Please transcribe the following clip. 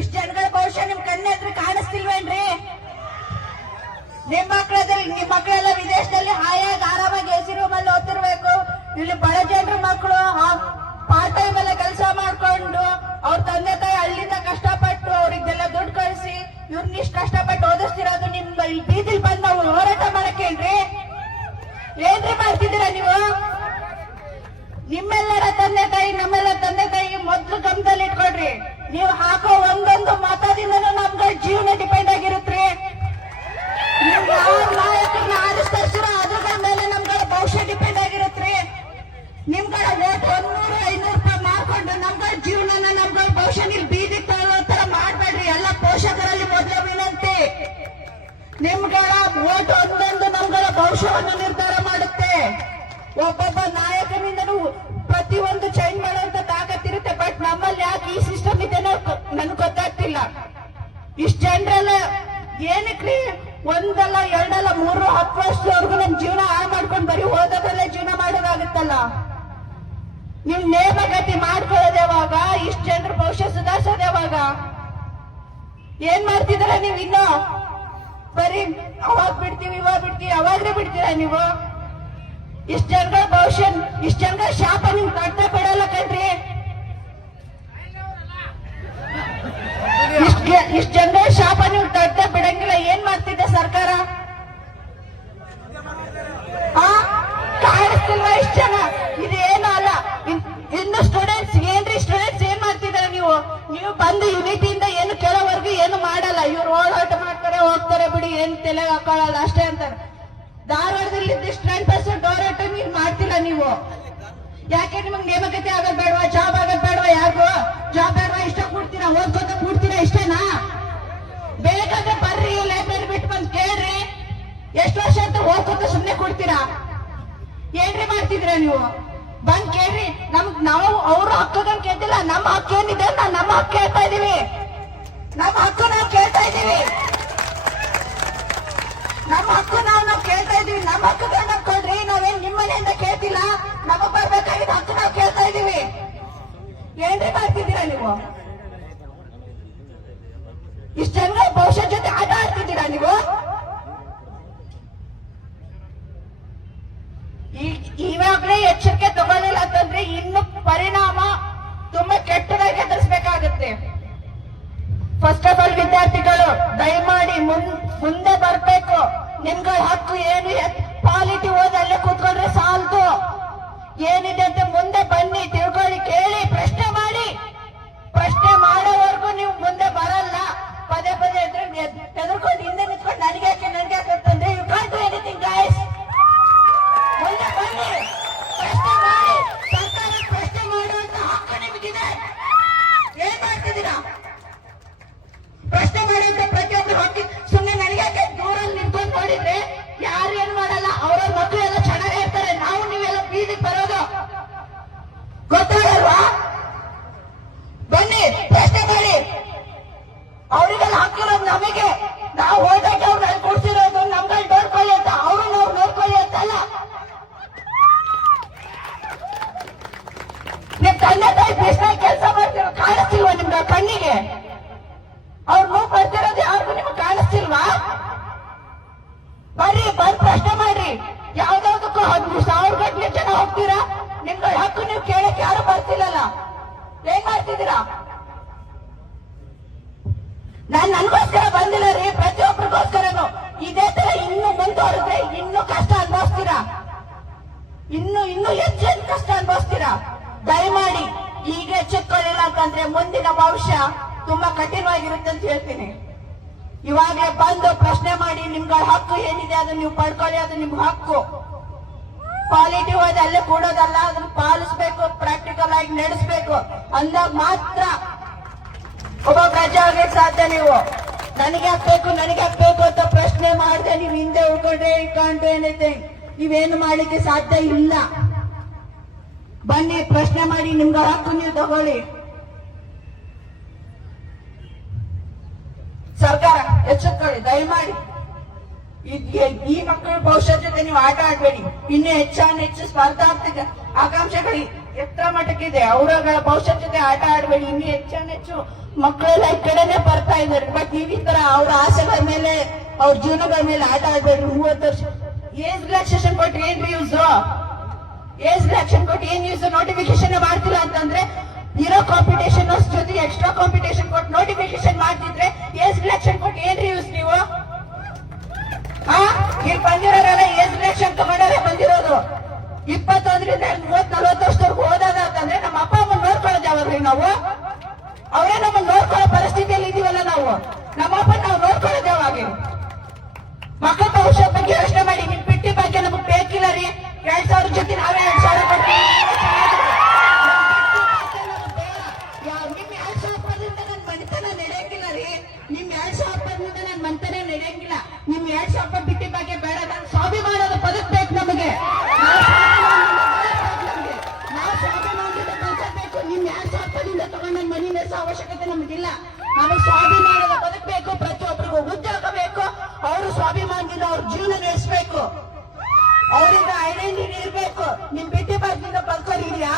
ಇಷ್ಟ ಜನಗಳ ಭವಿಷ್ಯ ನಿಮ್ ಕಣ್ಣೆದ್ರು ಕಾಣಿಸ್ತಿಲ್ವೇನ್ರಿ? ನಿಮ್ ಮಕ್ಕಳದಲ್ಲಿ ನಿಮ್ ಮಕ್ಕಳೆಲ್ಲ ವಿದೇಶದಲ್ಲಿ ಹಾಯಾಗಿ ಆರಾಮಾಗಿ ಎಸಿ ರೂಮ್ ಅಲ್ಲಿ ಓದ್ತಿರ್ಬೇಕು. ಇಲ್ಲಿ ಬಡ ಜನರ ಮಕ್ಕಳು ಪಾರ್ಟ್ ಟೈಮ್ ಎಲ್ಲ ಕೆಲಸ ಮಾಡ್ಕೊಂಡು ಅವ್ರ ತಂದೆ ತಾಯಿ ಅಲ್ಲಿಂದ ಕಷ್ಟಪಟ್ಟು ಅವ್ರಿಗೆಲ್ಲ ದುಡ್ಡು ಕಳಿಸಿ ಇವ್ರನ್ನ ಇಷ್ಟು ಕಷ್ಟಪಟ್ಟು ಓದಿಸ್ತಿರೋದು ನಿಮ್ ಬೀದಿಲ್ ಬಂದು ನಾವು ಹೋರಾಟ ಮಾಡಕ್ಕೇನ್ರಿ ಏನ್ರಿ ಮಾಡ್ತಿದ್ದೀರ ನೀವು? ನಿಮ್ಮೆಲ್ಲರ ತಂದೆ ತಾಯಿ, ನಮ್ಮೆಲ್ಲ ತಂದೆ ತಾಯಿ ಮೊದ್ಲು ಗಮನದಲ್ಲಿ ಇಟ್ಕೊಳ್ರಿ ನೀವು ಹಾಕೋ ಒಂದೊಂದು ಮತದಿಂದನೂ ನಮ್ಗಳ ಜೀವನ ಡಿಪೆಂಡ್ ಆಗಿರುತ್ತೆ. ನೀವು ಯಾವ ನಾಯಕರನ್ನ ಆರಿಸ್ತಾರೋ ಅದ್ರ ಮೇಲೆ ನಮ್ಗಳ ಭವಿಷ್ಯ ಡಿಪೆಂಡ್ ಆಗಿರುತ್ತೆ. ನಿಮ್ಗಳ ಓಟ್ ಒಂದ್ನೂರು ಐನೂರು ರೂಪಾಯಿ ಮಾಡ್ಕೊಂಡು ನಮ್ಗಳ ಜೀವನನ ನಮ್ಗಳ ಭವಿಷ್ಯ ನೀವು ಬೀದಿ ತಗೊಳ್ಳೋ ತರ ಮಾಡ್ಬೇಡ್ರಿ. ಎಲ್ಲ ಪೋಷಕರಲ್ಲಿ ಮೊದಲ ವಿನಂತಿ. ನಿಮ್ಗಳ ಓಟ್ ಒಂದೊಂದು ನಮ್ಗಳ ಭವಿಷ್ಯವನ್ನು ನಿರ್ಧಾರ ಮಾಡುತ್ತೆ. ಒಬ್ಬೊಬ್ಬ ನಾಯಕನಿಂದನೂ ಪ್ರತಿಯೊಂದು ಚೇಂಜ್ ಮಾಡುವಂತ ಏನಕ್ರಿ ಒಂದಲ್ಲ, ಎರಡಲ್ಲ ಮೂರು ಹತ್ತು ವರ್ಷದವರೆಗೂ ನಮ್ ಜೀವನ ಹಾಳು ಮಾಡ್ಕೊಂಡು ಬರೀ ಓದೋದಲ್ಲೇ ಜೀವನ ಮಾಡೋದಾಗುತ್ತಲ್ಲ? ನೀವ್ ನೇಮಗತಿ ಮಾಡ್ಕೊಳ್ಳೋದು ಯಾವಾಗ? ಇಷ್ಟ ಜನರ ಭವಿಷ್ಯ ಸುಧಾರಿಸೋದು ಯಾವಾಗ? ಏನ್ ಮಾಡ್ತಿದ್ರ ನೀವ್ ಇನ್ನು? ಬರೀ ಅವಾಗ ಬಿಡ್ತೀವಿ, ಇವಾಗ ಬಿಡ್ತೀವಿ ಅವಾಗ್ರೆ ಬಿಡ್ತೀರಾ ನೀವು? ಇಷ್ಟ ಜನಗಳ ಭವಿಷ್ಯ, ಇಷ್ಟ ಜನಗಳ ಶಾಪ ನಿಮ್ಗೆ ಕಟ್ಟ ಬಿಡಲ್ಲ ಕಣ್ರಿ. ಇಷ್ಟ ಜನಗಳ ಶಾಪ ನೀವು ಬಿಡಂಗಿಲ್ಲ. ಏನ್ ಮಾಡ್ತಿದ್ದೆ ಸರ್ಕಾರ? ಕಾಣಿಸ್ತಿಲ್ವಾ ಇಷ್ಟ ಜನ? ಇದೇನು ಅಲ್ಲ. ಇನ್- ಇನ್ನು ಸ್ಟೂಡೆಂಟ್ಸ್ ಏನ್ರಿ ಸ್ಟೂಡೆಂಟ್ಸ್ ಏನ್ ಮಾಡ್ತಿದಾರೆ ನೀವು? ನೀವು ಬಂದು ಯುನಿಟಿಯಿಂದ ಏನು ಕೇಳೋವರೆಗೂ ಏನು ಮಾಡಲ್ಲ. ಇವ್ರು ಓಡಾಟ ಮಾಡ್ತಾರೆ, ಹೋಗ್ತಾರೆ ಬಿಡಿ. ಏನ್ ತಲೆ ಹಾಕೊಳ್ಳಲ್ಲ ಅಷ್ಟೇ ಅಂತಾರೆ ಧಾರವಾಡದಲ್ಲಿ ಇದ್ದಿಷ್ಟು ಟೆನ್ ಪರ್ಸೆಂಟ್ ಹೋರಾಟ ನೀವು ಮಾಡ್ತಿಲ್ಲ ನೀವು. ಯಾಕೆ ನಿಮಗೆ ನೇಮಕತೆ ಆಗೋದ್ ಬೇಡವಾ? ಜಾಬ್ ಆಗೋದ್ ಬೇಡವಾ ಯಾರಿಗೂ ಜಾಬ್ ಬೇಡವಾ? ಇಷ್ಟ ಕೊಡ್ತೀರಾ? ಓದ್ಕೋತ ಕೊಡ್ತೀರಾ ಇಷ್ಟೇನಾ ಬೇಕಾದ್ರೆ ಬರ್ರಿ ಲೈಬ್ರರಿ ಬಿಟ್ಟು ಬಂದು ಕೇಳ್ರಿ ಎಷ್ಟು ವರ್ಷ ಅಂತ ಹೋಗ್ಕೊತ ಸುಮ್ನೆ ಕೊಡ್ತೀರಾ? ಏನ್ರಿ ಮಾಡ್ತಿದ್ರ ನೀವು? ಬಂದ್ ಕೇಳ್ರಿ ನಮ್ಗ್ ನಾವು ಅವ್ರ ಹಕ್ಕದನ್ ಕೇಳ್ತಿಲ್ಲ, ನಮ್ಮ ಹಕ್ಕು ಏನಿದೆ ನಾವ್ ನಮ್ಮ ಹಕ್ಕು ಕೇಳ್ತಾ ಇದೀವಿ ನಮ್ಮ ಹಕ್ಕು ನಾವು ಕೇಳ್ತಾ ಇದೀವಿ ನಮ್ಮ ಹಕ್ಕು ನಾವು ನಾವು ಕೇಳ್ತಾ ಇದೀವಿ ನಮ್ಮ ಹಕ್ಕುಗಳನ್ನ ಕೊಡ್ರಿ ನಾವೇನ್ ನಿಮ್ಮ ಮನೆಯಿಂದ ಕೇಳ್ತಿಲ್ಲ, ನಮಗ್ ಬರ್ಬೇಕಾಗಿದ್ದ ಹಕ್ಕು ನಾವು ಕೇಳ್ತಾ ಇದೀವಿ ಏನ್ರಿ ಮಾಡ್ತಿದ್ದೀರಾ ನೀವು? ಇಷ್ಟ ಜನ ಭವಿಷ್ಯ ಜೊತೆ ಆಟ ಆಡ್ತಿದ್ದೀರಾ ನೀವು ಈ- ಇವಾಗ್ಲೇ ಎಚ್ಚರಿಕೆ ತಗೊಳ್ಳಿಲ್ಲ ಅಂತಂದ್ರೆ ಇನ್ನು ಪರಿಣಾಮ ತುಂಬಾ ಕೆಟ್ಟದಾಗಿ ಎದುರಿಸಬೇಕಾಗುತ್ತೆ. ಫಸ್ಟ್ ಆಫ್ ಆಲ್ ವಿದ್ಯಾರ್ಥಿಗಳು, ದಯಮಾಡಿ ಮುಂದೆ ಬರ್ಬೇಕು. ನಿಮ್ಗಳ ಹಕ್ಕು ಏನು? ಪಾಲಿಟಿ ಓದಲ್ಲೇ ಕೂತ್ಕೊಂಡ್ರೆ ಸಾಲದು. ಏನಿದೆ ಅಂತ ಮುಂದೆ ಬನ್ನಿ, ತಿಳ್ಕೊಳ್ಳಿ, ಕೇಳಿ, ಪ್ರಶ್ನೆ ಮಾಡಿ. ಪ್ರಶ್ನೆ ಮಾಡೋವರೆಗೂ ನಾನ್ ನನ್ಗೋಸ್ಕರ ಬಂದಿಲ್ಲ ರೀ ಪ್ರತಿಯೊಬ್ಬರಿಗೋಸ್ಕರನು ಇದೇ ತರ ಇನ್ನು ಮುಂದುವರೆದ್ರೆ ಇನ್ನು ಕಷ್ಟ ಅನುಭವಿಸ್ತೀರಾ? ಇನ್ನು ಇನ್ನು ಹೆಚ್ಚು ಹೆಚ್ಚು ಕಷ್ಟ ಅನುಭವಿಸ್ತೀರಾ? ದಯಮಾಡಿ ಈಗ ಎಚ್ಚೆತ್ಕೊಳ್ಳಿಲ್ಲ ಅಂತಂದ್ರೆ ಮುಂದಿನ ಭವಿಷ್ಯ ತುಂಬಾ ಕಠಿಣವಾಗಿರುತ್ತೆ ಅಂತ ಹೇಳ್ತೀನಿ. ಇವಾಗಲೇ ಬಂದು ಪ್ರಶ್ನೆ ಮಾಡಿ ನಿಮ್ಗಳ ಹಕ್ಕು ಏನಿದೆ ಅದನ್ನ ನೀವು ಪಡ್ಕೊಳ್ಳಿ, ಅದು ನಿಮ್ ಹಕ್ಕು. ಕ್ವಾಲಿಟಿ ಹೋದ ಅಲ್ಲೇ ಕೂಡೋದಲ್ಲ, ಅದನ್ನ ಪಾಲಿಸ್ಬೇಕು ಪ್ರಾಕ್ಟಿಕಲ್ ಆಗಿ ನಡೆಸ್ಬೇಕು. ಅಂದಾಗ ಮಾತ್ರ ಒಬ್ಬ ಪ್ರಜೆ ಆಗಕ್ಕೆ ಸಾಧ್ಯ ನೀವು? ನನಗೆ ಹಾಕ್ಬೇಕು ನನಗೆ ಹಾಕ್ಬೇಕು ಅಂತ ಪ್ರಶ್ನೆ ಮಾಡದೆ, ನೀವು ಹಿಂದೆ ಉಳ್ಕೊಂಡ್ರೆ ಇಟ್ಕೊಂಡ್ರೆ ಏನೈತೆ ನೀವೇನು ಮಾಡ್ಲಿಕ್ಕೆ ಸಾಧ್ಯ ಇಲ್ಲ. ಬನ್ನಿ, ಪ್ರಶ್ನೆ ಮಾಡಿ, ನಿಮ್ಗೆ ಹಕ್ಕು ನೀವು ತಗೊಳ್ಳಿ. ಸರ್ಕಾರ ಎಚ್ಚೆತ್ಕೊಳ್ಳಿ ದಯಮಾಡಿ. ಈ- ಮಕ್ಕಳ ಭವಿಷ್ಯ ಜೊತೆ ನೀವು ಆಟ ಆಡ್ಬೇಡಿ. ಇನ್ನೂ ಹೆಚ್ಚಾನ್ ಹೆಚ್ಚು ಸ್ಪರ್ಧಾತ್ಮಕ ಆಕಾಂಕ್ಷೆಗಳು ಎತ್ತರ ಮಟ್ಟಕ್ಕಿದೆ. ಅವರಗಳ ಭವಿಷ್ಯದ ಜೊತೆ ಆಟ ಆಡಬೇಡಿ. ಇನ್ನು ಹೆಚ್ಚಾನೆಚ್ಚು ಮಕ್ಕಳೆಲ್ಲ ಈ ಕಡೆನೆ ಬರ್ತಾ ಇದ್ದಾರೆ. ಬಟ್ ಈ ತರ ಅವ್ರ ಆಸೆಗಳ ಮೇಲೆ, ಅವ್ರ ಜೀವನಗಳ ಮೇಲೆ ಆಟ ಆಡ್ಬೇಡ್ರಿ. ಮೂವತ್ತು ವರ್ಷ. ಏಜ್ ರಿಲ್ಯಾಕ್ಸೇಷನ್ ಕೊಟ್ಟು ಏನ್ರಿ ಯೂಸ್ ಏಜ್ ರಿಲ್ಯಾಕ್ಷನ್ ಕೊಟ್ಟು ಏನ್ ಯೂಸ್ ನೋಟಿಫಿಕೇಶನ್ ಮಾಡ್ತಿಲ್ಲ ಅಂತಂದ್ರೆ, ಇರೋ ಕಾಂಪಿಟೇಷನ್ ಜೊತೆಗೆ ಎಕ್ಸ್ಟ್ರಾ ಕಾಂಪಿಟೇಷನ್ ಕೊಟ್ಟು ನೋಟಿಫಿಕೇಶನ್ ಮಾಡ್ತಿದ್ರೆ ಏಜ್ ರಿಲ್ಯಾಕ್ಷನ್ ಕೊಟ್ಟು ಏನ್ರಿ ಯೂಸ್ ನೀವು? ಹಾ? ಇಲ್ಲಿ ಬಂದಿರೋರೆಲ್ಲ ಏಜ್ ರಿಲ್ಯಾಕ್ಷನ್ ತಗೊಂಡಾರೆ ಬಂದಿರೋದು ಎರಡ್ ಸಾವಿರ ಜೊತೆ ನಾವೇ ಎರಡ್ ಸಾವಿರ ಕೊಡ್ತೀವಿ. ನಿಮ್ ಎರಡ್ ಸಾವಿರ ರೂಪಾಯಿಂದ ನನ್ ಮನೆತನ ನಡೆಯಂಗಿಲ್ಲ ರೀ. ನಿಮ್ ಎರಡ್ ಸಾವಿರ ರೂಪಾಯಿಂದ ನನ್ ಮನೆತನ ನಡೆಯಂಗಿಲ್ಲ. ನಿಮ್ ಎರಡ್ ಸಾವಿರ ಬಿಟ್ಟಿ ಬಗ್ಗೆ ಬೇಡ. ಸ್ವಾಭಿಮಾನದ ಬೇಕು ನಮಗೆ. ನಿಮ್ ಎರಡ್ ಸಾವಿರ ರೂಪಾಯಿಂದ ತಗೊಂಡ್ ನನ್ ಮನೆ ನಡೆಸೋ ಅವಶ್ಯಕತೆ ನಮಗಿಲ್ಲ. ನಮಗೆ ಸ್ವಾಭಿಮಾನದ ಬದುಕಬೇಕು ಪ್ರತಿಯೊಬ್ಬರಿಗೂ ಉದ್ಯೋಗ ಬೇಕು. ಅವರು ಸ್ವಾಭಿಮಾನದಿಂದ ಅವ್ರ ಜೀವನ ನಡೆಸಬೇಕು ಅವರಿಂದ ಐಡೆಂಟಿಟಿ ಇರ್ಬೇಕು. ನಿಮ್ ಬಿಟ್ಟಿ ಬಾಗಿಲಿಂದ ಪರ್ಸನ್ ಯಾರಷ್ಟು